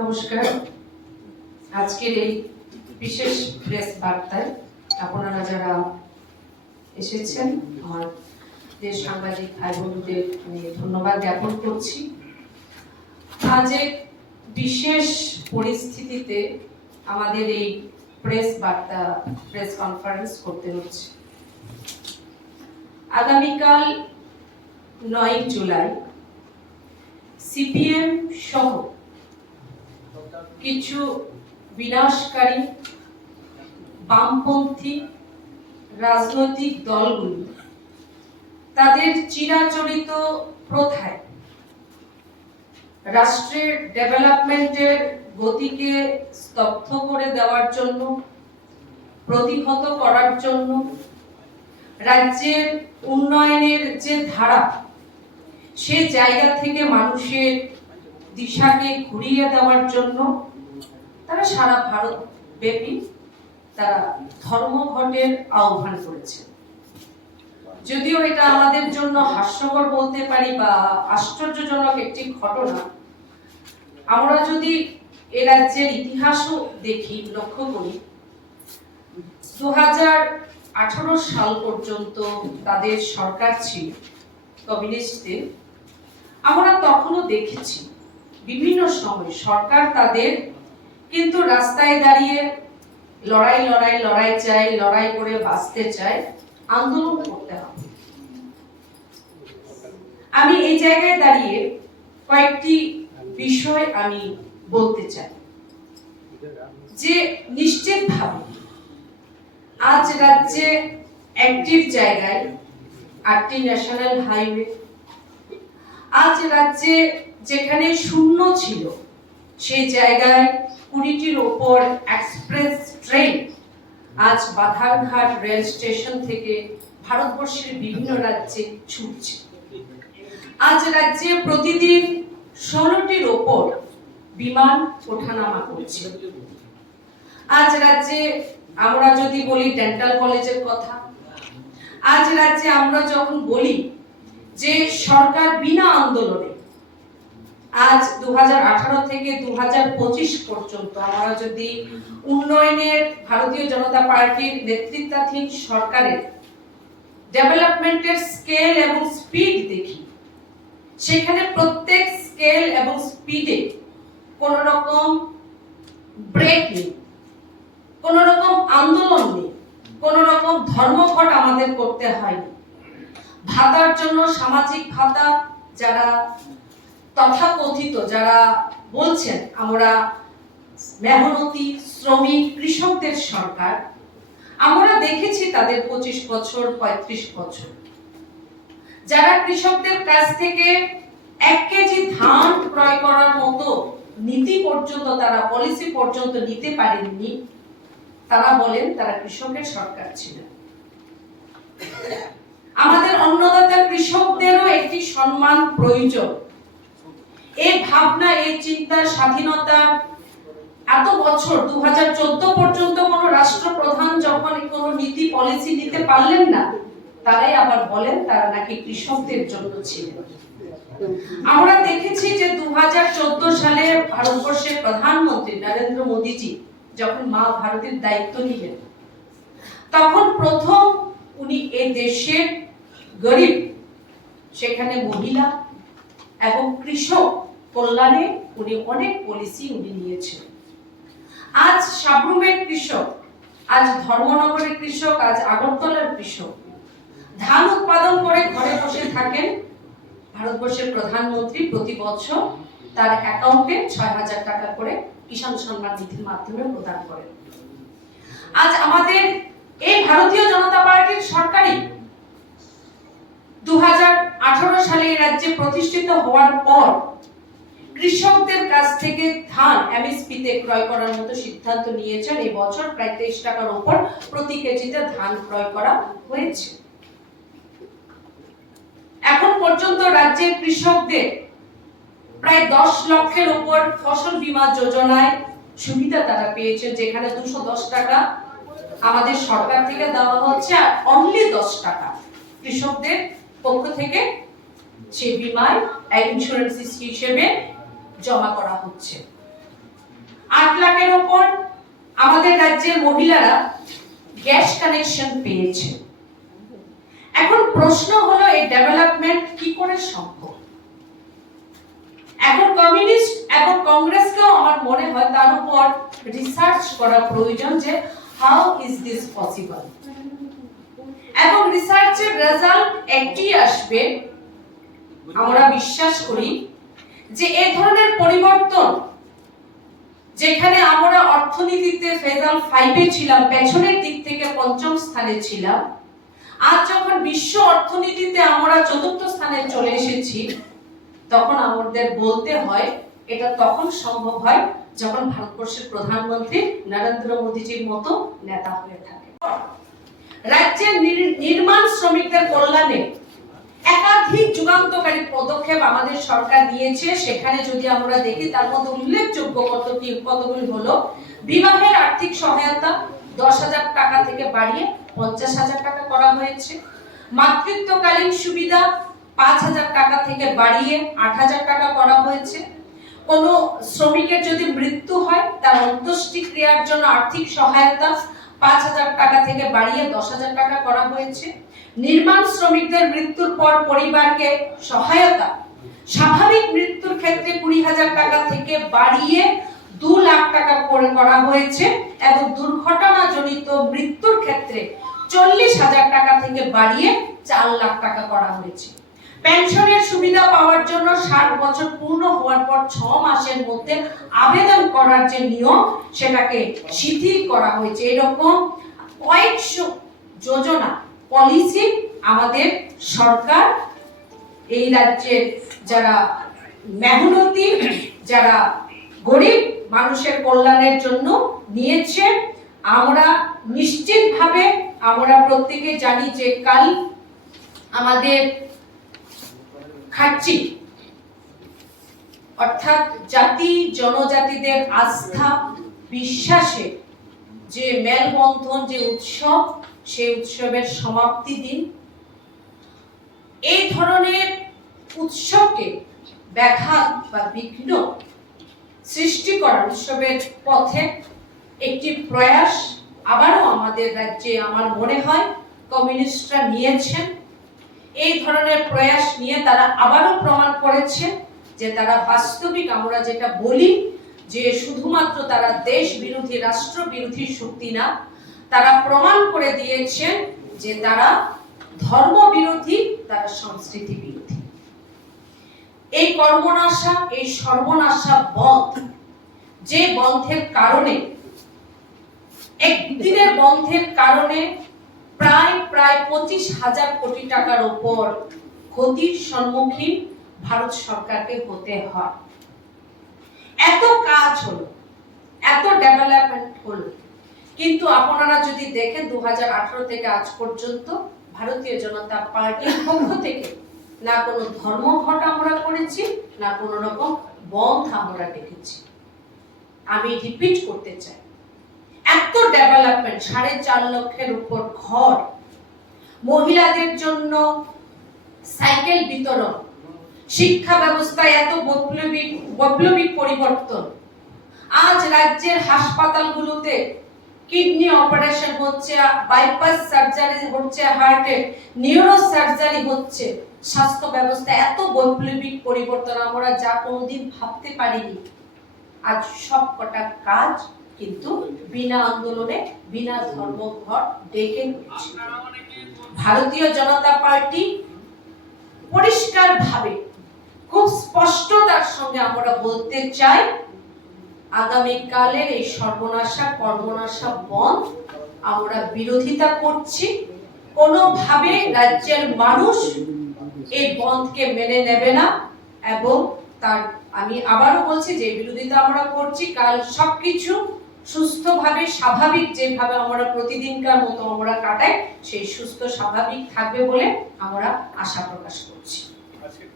নমস্কার। আজকের এই বিশেষ প্রেস বার্তায় আপনারা যারা এসেছেন, আমার দেশ সাংবাদিক ভাই বন্ধুদের আমি ধন্যবাদ জ্ঞাপন করছি। আজ বিশেষ পরিস্থিতিতে আমাদের এই প্রেস বার্তা প্রেস কনফারেন্স করতে হচ্ছে। আগামীকাল নয় জুলাই, সিপিএম সহ কিছু বিনাশকারী বামপন্থী রাজনৈতিক দলগুলি তাদের চিরাচরিত প্রথায় রাষ্ট্রের ডেভেলপমেন্টের গতিকে স্তব্ধ করে দেওয়ার জন্য, প্রতিহত করার জন্য, রাজ্যের উন্নয়নের যে ধারা, সে জায়গা থেকে মানুষের দিশাকে ঘুরিয়ে দেওয়ার জন্য তারা সারা ভারত ব্যাপী তারা ধর্মঘটের আহ্বান করেছে। যদিও এটা আমাদের জন্য হাস্যকর বলতে পারি বা আশ্চর্যজনক একটি ঘটনা, আমরা যদি এ রাজ্যের ইতিহাসও দেখি, লক্ষ্য করি দু সাল পর্যন্ত তাদের সরকার ছিল, কমিউনিস্টদের। আমরা তখনও দেখেছি, বিভিন্ন সময় সরকার তাদের কিন্তু রাস্তায় দাঁড়িয়ে লড়াই লড়াই লড়াই চাই, লড়াই করে বাঁচতে চায় আন্দোলন করতে হবে। আমি এই জায়গায় দাঁড়িয়ে কয়েকটি বিষয় আমি বলতে চাই। যে নিশ্চিত নিশ্চিতভাবে আজ রাজ্যে অ্যাক্টিভ জায়গায় আটটি ন্যাশনাল হাইওয়ে আজ রাজ্যে যেখানে শূন্য ছিল, সেই জায়গায় ওপর এক্সপ্রেস ট্রেন আজ বাধারঘাট রেল স্টেশন থেকে ভারতবর্ষের বিভিন্ন রাজ্যে ছুটছে। আজ রাজ্যে প্রতিদিন ষোলোটির ওপর বিমান ওঠানামা করছে। আজ রাজ্যে আমরা যদি বলি ডেন্টাল কলেজের কথা, আজ রাজ্যে আমরা যখন বলি যে সরকার বিনা আন্দোলনে আজ দু হাজার আঠারো থেকে দু হাজার পঁচিশ পর্যন্ত আমরা যদি উন্নয়নের ভারতীয় জনতা পার্টির নেতৃত্বাধীন সরকারের ডেভেলপমেন্টের স্কেল এবং স্পিড দেখি, সেখানে প্রত্যেক স্কেল এবং স্পিডে কোন রকম ব্রেক নেই কোন রকম আন্দোলন নেই কোন রকম ধর্মঘট আমাদের করতে হয়নি। ভাতার জন্য সামাজিক ভাতা যারা তথাকথিত যারা বলছেন, আমরা মেহনতি, শ্রমিক, কৃষকদের সরকার, আমরা দেখেছি তাদের পঁচিশ বছর, পঁয়ত্রিশ বছর। যারা কৃষকদের কাছ থেকে এক কেজি ধান ক্রয় করার মতো নীতি পর্যন্ত, তারা পলিসি পর্যন্ত নিতে পারেননি, তারা বলেন তারা কৃষকের সরকার ছিলেন। আমাদের অন্নদাতা কৃষকদেরও একটি সম্মান প্রয়োজন। এই ভাবনা, এই চিন্তা, স্বাধীনতা, এত বছর দু হাজার চোদ্দ পর্যন্ত কোন রাষ্ট্রপ্রধান যখন কোন নীতি পলিসি নিতে পারলেন না, তারাই আবার বলেন তারা নাকি কৃষকদের জন্য ছিলেন। আমরা দেখেছি যে দুহাজার চোদ্দ সালে ভারতবর্ষের প্রধানমন্ত্রী নরেন্দ্র মোদীজি যখন মা ভারতের দায়িত্ব নিলেন, তখন প্রথম উনি এ দেশের গরিব, সেখানে মহিলা এবং কৃষক কল্যাণে উনি অনেক পলিসি উনি নিয়েছেন। আজ সাবরুমের কৃষক, আজ ধর্মনগরের কৃষক, আজ আগরতলার কৃষক, ধান উৎপাদন করে ঘরে বসে থাকেন ভারতবর্ষের প্রধানমন্ত্রী প্রতি বছর তার অ্যাকাউন্টে ছয় হাজার টাকা করে কিষাণ সম্মান নিধির মাধ্যমে প্রদান করেন। আজ আমাদের এই ভারতীয় জনতা পার্টির সরকারি দু হাজার আঠারো সালে রাজ্যে প্রতিষ্ঠিত হওয়ার পর কৃষকদের কাছ থেকে ধান এমএসপিতে ক্রয় করার মতো সিদ্ধান্ত নিয়েছেন। এই বছর প্রায় তেইশ টাকার উপর প্রতি কেজিতে ধান ক্রয় করা হয়েছে। এখন পর্যন্ত রাজ্যের কৃষকদের প্রায় দশ লক্ষের উপর ফসল বীমা যোজনায় সুবিধা তারা পেয়েছেন যেখানে দুশো দশ টাকা আমাদের সরকার থেকে দেওয়া হচ্ছে আর অনলি দশ টাকা কৃষকদের পক্ষ থেকে সে বিমায় ইন্স্যুরেন্স হিসেবে জমা করা হচ্ছে। আট লাখের ওপর আমাদের রাজ্যের মহিলারা গ্যাস কানেকশন পেয়েছে। এখন প্রশ্ন হলো, এই ডেভেলপমেন্ট কি করে সম্ভব? এখন কমিউনিস্ট এবং কংগ্রেসকেও আমার মনে হয় তার উপর রিসার্চ করা প্রয়োজন যে হাউ ইজ দিস পসিবল এবং রিসার্চের রেজাল্ট একটি আসবে, আমরা বিশ্বাস করি যে এ ধরনের পরিবর্তন যেখানে আমরা অর্থনীতিতে ফেজাল ফাইভে ছিলাম, পেছনের দিক থেকে পঞ্চম স্থানে ছিলাম, আজ যখন বিশ্ব অর্থনীতিতে আমরা চতুর্থ স্থানে চলে এসেছি, তখন আমাদের বলতে হয়, এটা তখন সম্ভব হয় যখন ভারতবর্ষের প্রধানমন্ত্রী নরেন্দ্র মোদীজির মতো নেতা হয়ে থাকে। রাজ্যের নির- নির্মাণ শ্রমিকদের কল্যাণে একাধিক যুগান্তকারী পদক্ষেপ আমাদের সরকার নিয়েছে। সেখানে যদি আমরা দেখি, তার মধ্যে উল্লেখযোগ্য কতটি কতগুলি হলো, বিবাহের আর্থিক সহায়তা দশ হাজার টাকা থেকে বাড়িয়ে পঞ্চাশ হাজার টাকা করা হয়েছে। মাতৃত্বকালীন সুবিধা পাঁচ হাজার টাকা থেকে বাড়িয়ে আট হাজার টাকা করা হয়েছে। কোনো শ্রমিকের যদি মৃত্যু হয়, তার অন্ত্যেষ্টি ক্রিয়ার জন্য আর্থিক সহায়তা পাঁচ হাজার টাকা থেকে বাড়িয়ে দশ হাজার টাকা করা হয়েছে। নির্মাণ শ্রমিকদের মৃত্যুর পর পরিবারকে সহায়তা। স্বাভাবিক মৃত্যুর ক্ষেত্রে কুড়ি হাজার টাকা থেকে বাড়িয়ে দু লাখ টাকা করে করা হয়েছে। এবং দুর্ঘটনা জনিত মৃত্যুর ক্ষেত্রে চল্লিশ হাজার টাকা থেকে বাড়িয়ে চার লাখ টাকা করা হয়েছে। পেনশনের সুবিধা পাওয়ার জন্য ষাট বছর পূর্ণ হওয়ার পর ছ মাসের মধ্যে আবেদন করার যে নিয়ম, সেটাকে শিথিল করা হয়েছে। এরকম কয়েকশো যোজনা পলিসি আমাদের সরকার, এই রাজ্যের যারা মেহনতি, যারা গরিব মানুষের কল্যাণের জন্য নিয়েছে, আমরা নিশ্চিতভাবে, আমরা প্রত্যেকে জানি যে কাল আমাদের খাচ্ছি অর্থাৎ জাতি জনজাতিদের আস্থা, বিশ্বাসে যে মেলবন্ধন, যে উৎসব, সেই উৎসবের সমাপ্তি দিন। এই ধরনের উৎসবকে ব্যাঘাত বা বিঘ্ন সৃষ্টি করা উৎসবের পথে একটি প্রয়াস আবারও আমাদের রাজ্যে আমার মনে হয় কমিউনিস্টরা নিয়েছেন। এই ধরনের প্রয়াস নিয়ে তারা আবারও প্রমাণ করেছে যে তারা বাস্তবিক, আমরা যেটা বলি যে শুধুমাত্র তারা দেশ বিরোধী রাষ্ট্র বিরোধী শক্তি না, তারা প্রমাণ করে দিয়েছেন যে তারা ধর্ম বিরোধী তারা সংস্কৃতি বিরোধী এই কর্মনাশা, এই সর্বনাশা বন্ধ, যে বন্ধের কারণে একদিনের বন্ধের কারণে প্রায় প্রায় পঁচিশ হাজার কোটি টাকার ওপর ক্ষতির সম্মুখীন ভারত সরকারকে হতে হয়। এত কাজ হলো, এত ডেভেলপমেন্ট হলো। কিন্তু আপনারা যদি দেখেন দু হাজার আঠারো থেকে আজ পর্যন্ত ভারতীয় জনতা পার্টির পক্ষ থেকে না কোনো ধর্মঘট আমরা করেছি, না কোনো রকম বন্ধ আমরা দেখেছি। আমি রিপিট করতে চাই এত ডেভেলপমেন্ট সাড়ে চার লক্ষের উপর ঘর। মহিলাদের জন্য সাইকেল বিতরণ। শিক্ষা ব্যবস্থায় এত বৈপ্লবিক বৈপ্লবিক পরিবর্তন। আজ রাজ্যের হাসপাতালগুলোতে কিডনি অপারেশন হচ্ছে বাইপাস সার্জারি হচ্ছে হার্টের নিউরো সার্জারি হচ্ছে। স্বাস্থ্য ব্যবস্থা এত বৈপ্লবিক পরিবর্তন, আমরা যা কোনোদিন ভাবতে পারিনি। আজ সব কটা কাজ কিন্তু বিনা আন্দোলনে, বিনা ধর্মঘট ডেকে ভারতীয় জনতা পার্টি পরিষ্কার ভাবে খুব স্পষ্টতার সঙ্গে আমরা বলতে চাই, আগামীকালের এই সর্বনাশা, কর্মনাশা বন্ধ আমরা বিরোধিতা করছি। কোনোভাবে রাজ্যের মানুষ এই বন্ধকে মেনে নেবে না এবং তার, আমি আবারও বলছি, যে বিরোধিতা আমরা করছি, কাল সবকিছু সুস্থভাবে, স্বাভাবিক যেভাবে আমরা প্রতিদিনকার মতো আমরা কাটাই, সেই সুস্থ, স্বাভাবিক থাকবে বলে আমরা আশা প্রকাশ করছি।